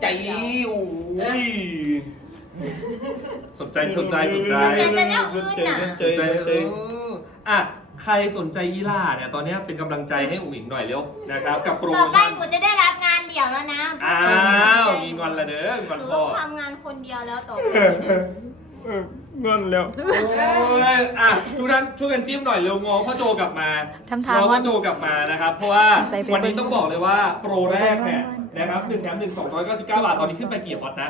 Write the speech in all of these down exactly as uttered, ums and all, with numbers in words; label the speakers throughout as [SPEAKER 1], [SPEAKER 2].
[SPEAKER 1] ใจโอ้ยสนใจสนใจสนใจ
[SPEAKER 2] สนใจแต่แนวอื่นน่ะ
[SPEAKER 1] สนใจเอออ่ะใครสนใจอีล่าเนี่ยตอนนี้เป็นกำลังใจให้อุ๋งอิงหน่อยเร็วนะครับกับโปรโม
[SPEAKER 2] ต่อไป
[SPEAKER 1] ชั่น
[SPEAKER 2] หนูจะได้รับงานเดี่ยวแล้วนะ
[SPEAKER 1] อ้าวมีงอนละเด้องอน
[SPEAKER 2] หนู
[SPEAKER 1] พ่
[SPEAKER 2] ต้
[SPEAKER 1] อ
[SPEAKER 2] องทำงานคนเดียวแล้วต่อไปเนี่ย
[SPEAKER 3] งอนแล้ว
[SPEAKER 1] โอ้ยอ่ะทุกท่านช่วยกันจิ้มหน่อยเร็วงอพ่อโจกลับมา
[SPEAKER 4] ทำทาง
[SPEAKER 1] งอ
[SPEAKER 4] ว่า
[SPEAKER 1] พ่อโจกลับมานะครับเพราะว่า
[SPEAKER 4] ใส่ไป
[SPEAKER 1] วันนี้ต้องบอกเลยว่าโปรแรกเนี่ย
[SPEAKER 4] วันๆ
[SPEAKER 1] นะครับหนึ่งแถมหนึ่งสองร้อยเก้าสิบเก้าบาทตอนนี้ขึ้นไปกี่ฮอตนะ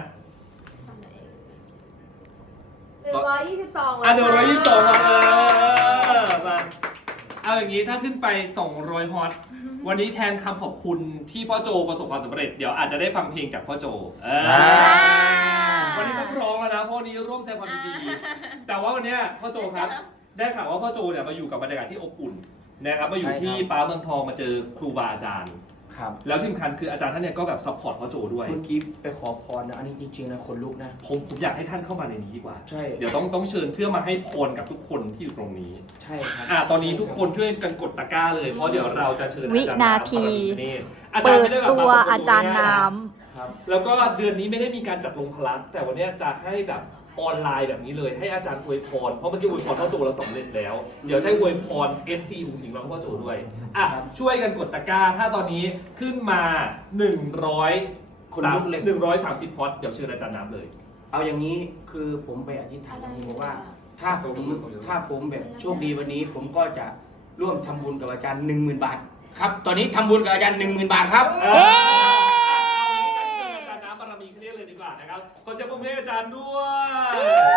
[SPEAKER 5] หนึ่งร้อยยี่สิบสอง
[SPEAKER 1] อ่ะหนึ่งร้อยยี่สิบสองฮอตเออมาเอาอย่างนี้ถ้าขึ้นไปสองร้อยฮอตวันนี้แทนคำขอบคุณที่พ่อโจประสบความสำเร็จเดี๋ยวอาจจะได้ฟังเพลงจากพ่อโจเออ
[SPEAKER 3] อ่า
[SPEAKER 1] วันนี้ต้องร้องแล้วนะเพราะวันนี้ร่วมแสดงความยินดีแต่ว่าวันเนี้ยพ่อโจครับได้ข่าวว่าพ่อโจเนี่ยมาอยู่กับบรรยากาศที่อบอุ่นนะครับมาอยู่ที่ป้าเมืองทองมาเจอครูบาอาจารย์
[SPEAKER 3] ครับ
[SPEAKER 1] แล้วที่สำคัญคืออาจารย์ท่านเนี่ยก็แบบซัพพอร์ตพ่อโจด้วย
[SPEAKER 3] เมื่อกี้ไปขอพรนะอันนี้จริงๆนะขนลุกนะ
[SPEAKER 1] ผมผมอยากให้ท่านเข้ามาในนี้ดีกว่า
[SPEAKER 3] ใช่
[SPEAKER 1] เดี๋ยวต้องต้องเชิญเพื่อมาให้พรกับทุกคนที่อยู่ตรงนี้
[SPEAKER 3] ใช่ครับ
[SPEAKER 1] อ่ะตอนนี้ทุกคนช่วยกันกดตะกร้าเลยเพราะเดี๋ยวเราจะเชิญอาจารย์
[SPEAKER 4] วินาที
[SPEAKER 1] อาจาร
[SPEAKER 4] เปิ
[SPEAKER 1] ย์
[SPEAKER 4] ด
[SPEAKER 1] ไม่ได้แบบ
[SPEAKER 4] ตัว
[SPEAKER 1] มา
[SPEAKER 4] อาจารย์น้
[SPEAKER 3] ครับ
[SPEAKER 1] แล้วก็เดือนนี้ไม่ได้มีการจัดลงพลังแต่วันเนี้ยจะให้แบบออนไลน์แบบนี้เลยให้อาจารย์อวยพรเพราะเมื่อกี้อวยพรพ่อโจเราสำเร็จแล้วเดี๋ยวจะให้อวยพร เอฟ ซี อุ๋งอิงแล้วก็พ่อโจด้วยอ่ะช่วยกันกดตะกร้าถ้าตอนนี้ขึ้นมาหนึ่งร้อย
[SPEAKER 3] คนลุกเลย
[SPEAKER 1] หนึ่งร้อยสามสิบพอดเดี๋ยวเชิญอาจารย์น้ำเลย
[SPEAKER 3] เอาอย่างนี้คือผมไปอธิษฐานอย่างนี้บอกว่า ถ้าผมถ้าผมแบบโชคดีวันนี้ ผมก็จะร่วมทำบุญกับอาจารย์หนึ่งหมื่นบาทครับ ตอนนี้ทำบุญกับอาจารย์หนึ่งหมื่นบาทครับ
[SPEAKER 1] เย้อาจารย์น้ำบารมีเครียดเลยดีกว่านะครับขอเสียงปรบมือให้อาจารย์ด้วย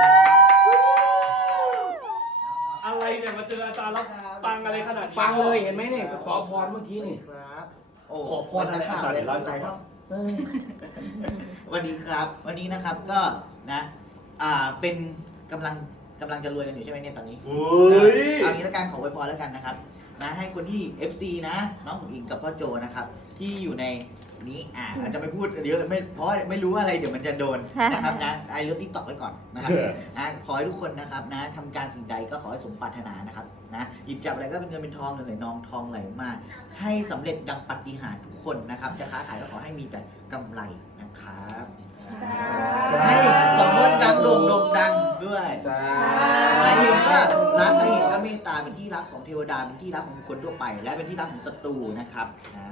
[SPEAKER 1] อะไรเนี่ยมาเจออาจารย์แล้วปังอะไรขนาดนี้
[SPEAKER 3] ฟังเลยเห็นไหมเนี่ยไปขอพรเมื่อกี้นี่
[SPEAKER 6] ครับโอ้
[SPEAKER 1] ขอพรอะไรอาจารย์เดี๋ยวเล่าให้ฟัง
[SPEAKER 6] วันนี้ครับ วันนี้นะครับก็นะอ่าเป็นกำลังกำลังจะรวยกันอยู่ใช่ไหมเนี่ยตอนนี้
[SPEAKER 1] เฮ้ย
[SPEAKER 6] เอางี้แล้วกันขออวยพรแล้วกันนะครับนะให้คนที่ เอฟ ซี นะน้องหมูอิงกับพ่อโจนะครับที่อยู่ในนี้อ่าอาจจะไม่พูดเยอะไม่เพราะไม่รู้อะไรเดี๋ยวมันจะโดนนะครับนะไอเลิฟติ๊กต็อกไว้ก่อนนะครับอ่ะขอให้ทุกคนนะครับนะทำการสิ่งใดก็ขอให้สมปรารถนานะครับนะหยิบจับอะไรก็เป็นเงินเป็นทองเงินไหลนองทองไหลมาให้สำเร็จดังปาฏิหาริย์ทุกคนนะครับจะค้าขายก็ขอให้มีแต่กำไรนะครับให้สองคนดังโด่งโด่งดังด้วย
[SPEAKER 3] จ้า
[SPEAKER 6] ใครเห็นก็รักใครเห็นก็เมตตาเป็นที่รักของเทวดาเป็นที่รักของคนทั่วไป และเป็นที่รักของศัตรูนะครับอ่า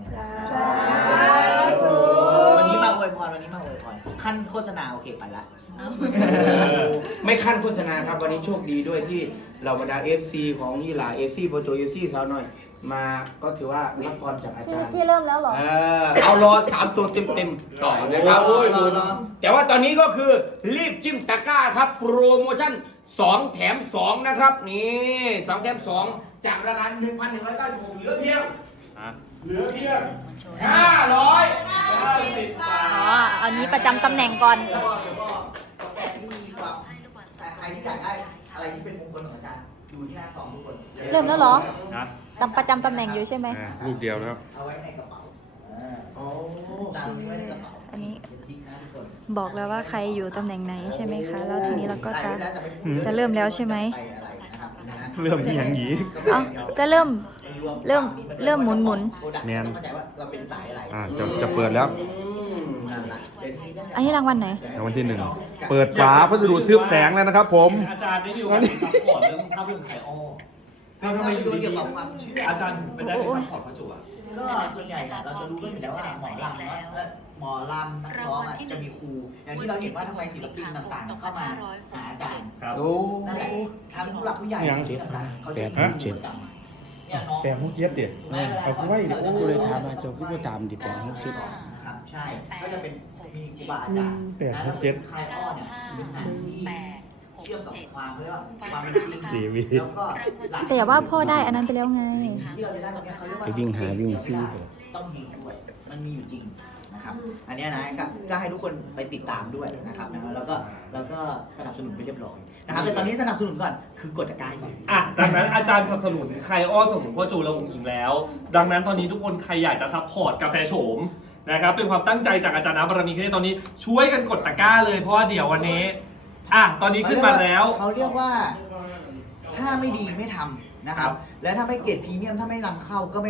[SPEAKER 6] วันนี้มาอวยพรวันนี้มาอวยพรขั้นโฆษณาโอเคไปละ
[SPEAKER 3] ไม่ขั้นโฆษณาครับวันนี้โชคดีด้วยที่เราบรรดา เอฟ ซี ของยี่หลา เอฟ ซี โปรโจ เอฟ ซี สาวหน่อย มาก็ถือว่ารับพรจากอา
[SPEAKER 4] ำพี่
[SPEAKER 3] จาร
[SPEAKER 4] นิก
[SPEAKER 3] ย์
[SPEAKER 4] กี้เริ่มแล้วเหรอ
[SPEAKER 3] เออเอารอสามตัวเต็มๆต่อนะครับ
[SPEAKER 6] โอ้ยรอรอ
[SPEAKER 3] แต่ว่าตอนนี้ก็คือรีบจิ้มตะกร้าครับ โปรโมชั่นสองแถมสองนะครับนี่สองแถมสองจากราคา หนึ่งพันหนึ่งร้อยเก้าสิบหก เหลือเพียง
[SPEAKER 1] เหลือเพียง
[SPEAKER 3] ห้าร้อย
[SPEAKER 1] เก้าสิบบาท
[SPEAKER 4] อ๋อ อันนี้ประจำตำแหน่งก่อน
[SPEAKER 6] แล้วก็แล้วก็กาแฟที่มีความใครที่อยากได้อะไรที่เป็นมงคลของอาจารย์ดูที่หน้าซองทุกคน
[SPEAKER 4] เริ่มแล้วเหรอ
[SPEAKER 7] นะ
[SPEAKER 4] ตำประจำตำแหน่งอยู่ใช่ไหม
[SPEAKER 7] อ่าลูกเดียวแล้ว
[SPEAKER 6] เอาไว้ในกระเป๋าอ่า
[SPEAKER 3] โอ้
[SPEAKER 6] ตามนี้ไว้ในกระเป๋า
[SPEAKER 4] อันนี้
[SPEAKER 6] อย่าทิ้งนะทุกคน
[SPEAKER 4] บอกแล้วว่าใครอยู่ตำแหน่งไหนใช่ไหมคะ แล้วทีนี้เราก็จะ
[SPEAKER 6] ใส่ไว้แล้วแต่ไม่พูด
[SPEAKER 4] จะเริ่มแล้วใช่ไหม
[SPEAKER 6] ไปอะไรนะครับนะฮะ
[SPEAKER 7] เริ่มที่อย่างนี้
[SPEAKER 4] เอ้าก็เริ่ม เริ่มเริ่มหมุนหมุน
[SPEAKER 7] แมน
[SPEAKER 6] ต้องเข้าใจว่าเราเป็นสายอะไร
[SPEAKER 7] อ่าจะจะเปิดแล้ว
[SPEAKER 6] นั่นแหละเดี๋ยวทีนี้
[SPEAKER 4] อันนี้รางวัลไหน
[SPEAKER 7] รางวัลที่หนึ่ง เปิดฝาพัสดุทึบแสงแล้วนะครับผม
[SPEAKER 1] อาจารย์ได้มีโอกาสซัพพอร์ตเรื่องภาพเรื่องไข่อ้อ
[SPEAKER 6] เป็
[SPEAKER 1] เรา
[SPEAKER 6] น
[SPEAKER 1] ทำ
[SPEAKER 6] ค
[SPEAKER 1] ไม
[SPEAKER 6] วาม
[SPEAKER 1] อยู่
[SPEAKER 6] รู้
[SPEAKER 1] ดี
[SPEAKER 6] เกี่ยวกับความเชื่อ
[SPEAKER 1] ๆอาจารย์ถึงไปได้ไปซัพพอร์ตพระจุอ่ะ
[SPEAKER 6] ก็ส่วนใหญ่อะเราจะรู้กันอยู่แล้วว่าหมอลำเนาะและหมอลำนักร้องอะจะมีครู อย่างที่เราเห็นว่าทำไมศิลปินต่างๆ เข้ามาหาอาจารย์
[SPEAKER 1] ครับ
[SPEAKER 3] โอ้
[SPEAKER 6] นั่นแหละทั้งผู้หลักผู้ใหญ่
[SPEAKER 7] ยัง
[SPEAKER 6] ต่างๆเขาจะ
[SPEAKER 7] แปด
[SPEAKER 6] มี
[SPEAKER 7] เจ็ด
[SPEAKER 6] เนี่ยน้อง
[SPEAKER 7] แปดหกเจ็ดเด็ดเอาไว้เดี๋ยวโอ้
[SPEAKER 3] กูเลยถามว่าเจ้าผู้ตามดิแปดหกสิบ
[SPEAKER 6] นะครับใช่ก็จะเป็นมีครูบาอาจารย์
[SPEAKER 7] แปด
[SPEAKER 6] นะ
[SPEAKER 7] ห
[SPEAKER 6] แล้ว
[SPEAKER 7] ก
[SPEAKER 6] เป็
[SPEAKER 7] เจ็ด
[SPEAKER 6] นคลายอ้อเนี่ยเป็นหนังที่เชื่อมกับความเรียกว่าความเป็นจริง
[SPEAKER 7] สี่วิ
[SPEAKER 6] แล้วก็หลัก
[SPEAKER 4] แต่ว่าพ่อได้อันนั้นไปแล้วไง
[SPEAKER 6] ที่เราจะได้ตรงเนี้ยเขาเรียกว่า
[SPEAKER 3] ไปวิ่งหาวิ่งซื้อ
[SPEAKER 6] ต้องยิงด้วยมันมีอยู่จริงนะครับ อันเนี้ยนะก็ก็ให้ทุกคนไปติดตามด้วยนะครับนะแล้วก็แล้วก็สนับสนุนไปเรียบร้อยนะครับแต่ตอนนี้สนับสนุนก่อนคือกดตะกร้าก่อน
[SPEAKER 1] อ่ะดังนั้นอาจารย์สนับสนุนไข่อ้อสมุนพ่อโจและองค์อิงแล้ว ดังนั้นตอนนี้ทุกคนใครอยากจะซัพพอร์ตกาแฟโฉมนะครับเป็นความตั้งใจจากอาจารย์น้ำบารมีที่ตอนนี้ช่วยกันกดตะกร้าเลยเพราะว่าเดี๋ยววันนี้อ่ะตอนนี้ขึ้นมาแล้ว
[SPEAKER 6] เขาเรียกว่าถ้าไม่ดีไม่ทำนะครับ และถ้าไม่เกรดพรีเมียมถ้าไม่นำเข้าก็ไม่ทำ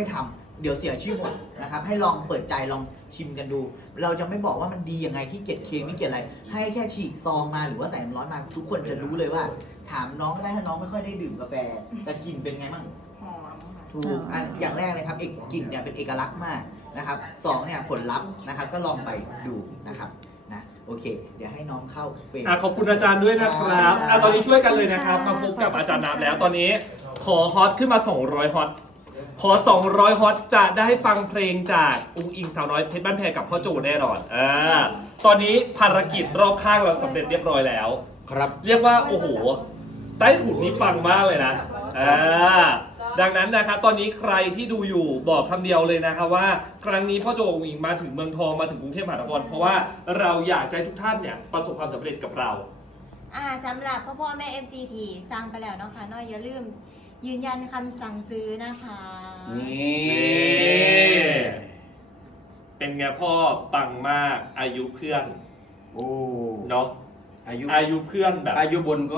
[SPEAKER 6] เดี๋ยวเสียชื่อหมดนะครับ ให้ลองเปิดใจลองชิมกันดู เราจะไม่บอกว่ามันดียังไงที่เกียจเค็มไม่เกียจอะไร ให้แค่ฉีกซองมาหรือว่าใส่น้ำร้อนมาทุกคนจะรู้เลยว่า ถามน้องก็ได้ถ้าน้องไม่ค่อยได้ดื่มกาแฟแต่กลิ่นเป็นไงบ้าง
[SPEAKER 2] หอมค่ะ
[SPEAKER 6] ถูกอันอย่างแรกเลยครับเอกกลิ่นเนี่ยเป็นเอกลักษณ์มากนะครับสองเนี่ยผลลัพธ์นะครับก็ลองไปดูนะครับนะโอเค เดี๋ยวให้น้องเข้าเฟรม
[SPEAKER 1] อ่ะขอบคุณอาจารย์ด้วยนะครับอ่ะตอนนี้ช่วยกันเลยนะครับ มาพบกับอาจารย์น้ำแล้วตอนนี้ขอฮอตขึ้นมา สองร้อย ฮอตขอ สองร้อย ฮอตจะได้ฟังเพลงจากอุ้งอิงสาวน้อยเพชรบ้านแพงกับพ่อโจแน่นอนอ่าตอนนี้ภารกิจรอบข้างเราสำเร็จเรียบร้อยแล้ว
[SPEAKER 3] ครับ
[SPEAKER 1] เรียกว่าโอ้โหใต้ถุนนี้ปังมากเลยนะอ่าดังนั้นนะครับตอนนี้ใครที่ดูอยู่บอกคำเดียวเลยนะครับว่าครั้งนี้พ่อโจอุ้งอิงมาถึงเมืองทองมาถึงกรุงเทพมหานครเพราะว่าเราอยากจะให้ทุกท่านเนี่ยประสบความสำเร็จกับเรา
[SPEAKER 2] อ่าสำหรับพ่อพ่อแม่ เอฟ ซี ที่สั่งไปแล้วเนาะค่ะเนาะอย่าลืมยืนยันคำสั่งซื้อนะคะ
[SPEAKER 3] นี่
[SPEAKER 1] เป็นไงพ่อปังมากอายุเพื่อน
[SPEAKER 3] โอ้
[SPEAKER 1] เนาะ
[SPEAKER 3] อายุ
[SPEAKER 1] อายุเพื่อนแบบ
[SPEAKER 3] อายุบนก็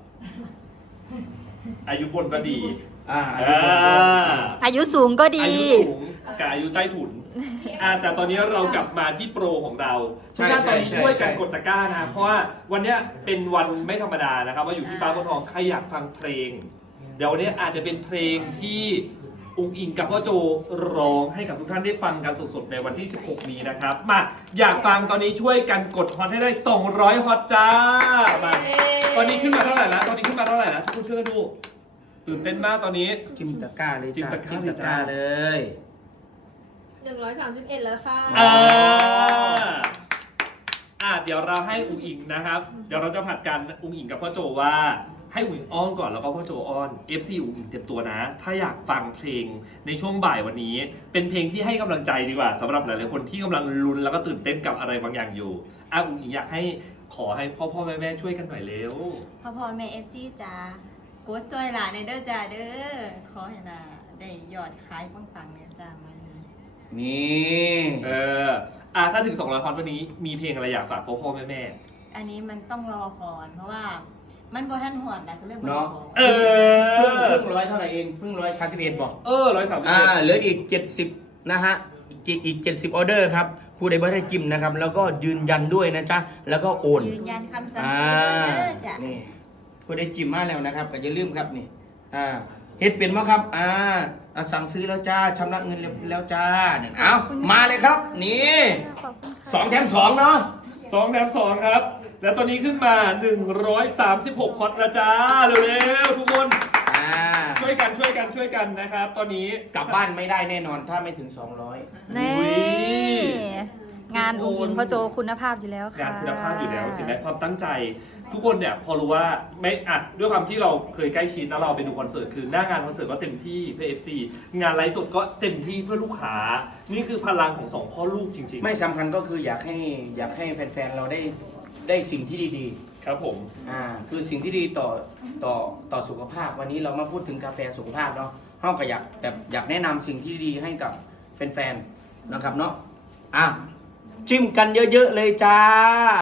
[SPEAKER 1] อายุบนก็ดี
[SPEAKER 3] อ่าอายุ
[SPEAKER 1] อ่า
[SPEAKER 3] บนก็
[SPEAKER 4] อายุสูงก็ดี
[SPEAKER 1] อายุสูงกับอายุใต้ถุนอ่าแต่ตอนนี้เรากลับมาที่โปรของเราทุกท่านตอนนี้ช่วยกันกดตะกร้านะเพราะว่าวันเนี้ยเป็นวันไม่ธรรมดานะครับว่าอยู่ที่บ้านบนทองใครอยากฟังเพลง เดี๋ยววันนี้อาจจะเป็นเพลงที่อุ้งอิงกับพ่อโจร้องให้กับทุกท่านได้ฟังกันสดๆในวันที่สิบหกนี้นะครับมาอยากฟังตอนนี้ช่วยกันกดฮอตให้ได้สองร้อยฮอตจ้ามาตอนนี้ขึ้นมาเท่าไหร่นะตอนนี้ขึ้นมาเท่าไหร่นะทุกคนช่วยกันดูตื่นเต้นมากตอนนี้
[SPEAKER 3] จิ้มตะกร้าเลย
[SPEAKER 1] จิ้ม
[SPEAKER 3] จ้ะ
[SPEAKER 1] ตะกร้า
[SPEAKER 3] จิ้มตะกร้าเลย
[SPEAKER 5] หนึ่งร้อยสามสิบเอ็ดแล้วค่ะ
[SPEAKER 1] อ่าอ่าเดี๋ยวเราให้อุ้งอิงนะครับเดี๋ยวเราจะผัดกันอุ้งอิงกับพ่อโจว่าให้อุ้งอิงอ้อนก่อนแล้วก็พ่อโจอ้อน เอฟ ซี อุ้งอิงเต็มตัวนะ ถ้าอยากฟังเพลงในช่วงบ่ายวันนี้ เป็นเพลงที่ให้กำลังใจดีกว่าสำหรับหลายๆคนที่กำลังลุ้นแล้วก็ตื่นเต้นกับอะไรบางอย่างอยู่อ่ะอุ้งอิงอยากให้ขอให้พ่อพ่อแม่แม่ช่วยกันหน่อยเร็ว
[SPEAKER 2] พ่อพ่อแม่ เอฟ ซี จ้ากดซอยหลานในเด้อจ้าเด้อขอให้หลานได้ยอดขายปังๆเนี่ยจ้ามานี้
[SPEAKER 3] นี่
[SPEAKER 1] เอออ่ะถ้าถึงสองร้อยฮอตวันนี้มีเพลงอะไรอยากฝากพ่อพ่อแม่แม่
[SPEAKER 2] อันนี้มันต้องรอก่อน เพราะว่ามันบ่ทันหวนนะก็เรื่องบ่
[SPEAKER 3] เนาะ
[SPEAKER 2] บอก
[SPEAKER 1] เอ
[SPEAKER 3] เพิ่ง
[SPEAKER 1] อ
[SPEAKER 3] เพิ่งร้อยเท่าไหร่เองเพิ่งร้อยสามสิบเอ็ดบอก
[SPEAKER 1] เออร้อยสามสิบ
[SPEAKER 3] อ่าเหลืออีกเจ็ดสิบนะฮะอีกอีกเจ็ดสิบออเดอร์ครับผู้ใดไม่ได้จิ้มนะครับ แล้วก็ยืนยันด้วยนะจ๊ะแล้วก็โอน
[SPEAKER 2] ยืนยันคำสั่ง
[SPEAKER 3] อ่า
[SPEAKER 2] ซื้อเด้อจ้ะ
[SPEAKER 3] นี่ผู้ได้จิ้มมาแล้วนะครับก็อย่าลืมครับนี่อ่าเฮ็ดเป็นมั้ครับอ่าอ่าสั่งซื้อแล้วจ้าชำระเงินแล้วแล้วจ้าเนี่ยเอามาเลยครับนี่
[SPEAKER 4] ขอบคุณค่ะ
[SPEAKER 3] สองแถมสองเนาะ
[SPEAKER 1] สองแถมสองครับ แล้วตอนนี้ขึ้นมาหนึ่งร้อยสามสิบหกฮอตแล้วจ้าเร็วๆทุกคน
[SPEAKER 3] อ่า
[SPEAKER 1] ช่วยกันช่วยกันช่วยกันนะครับ ตอนนี้
[SPEAKER 3] กลับบ้านไม่ได้แน่นอนถ้าไม่ถึงสองร้อย
[SPEAKER 4] นี่
[SPEAKER 1] อุ๊ย
[SPEAKER 4] งานอุ้งอิงพ่อโจคุณภาพอยู่แล้วค่ะ
[SPEAKER 1] งานคุณภาพอยู่แล้วเห็นไหมความตั้งใจ ทุกคนเนี่ยพอรู้ว่าไม่อ่ะด้วยความที่เราเคยใกล้ชิดแล้วเราไปดูคอนเสิร์ตคือหน้างานคอนเสิร์ตก็เต็มที่เพื่อ เอฟ ซี งานไลฟ์สดก็เต็มที่เพื่อลูกค้า นี่คือพลังของสองพ่อลูกจริงๆ
[SPEAKER 3] ไม่สำคัญก็คืออยากให้อยากให้แฟนๆเราได้ได้สิ่งที่ดี
[SPEAKER 1] ครับผม
[SPEAKER 3] ๆอ่าคือสิ่งที่ดีต่อต่อต่อสุขภาพวันนี้เรามาพูดถึงกาแฟสุขภาพเนาะห้องก็อยากแต่อยากแนะนำสิ่งที่ดีให้กับแฟนๆนะครับเนาะอ่ะจิ้มกันเยอะๆเลยจ้า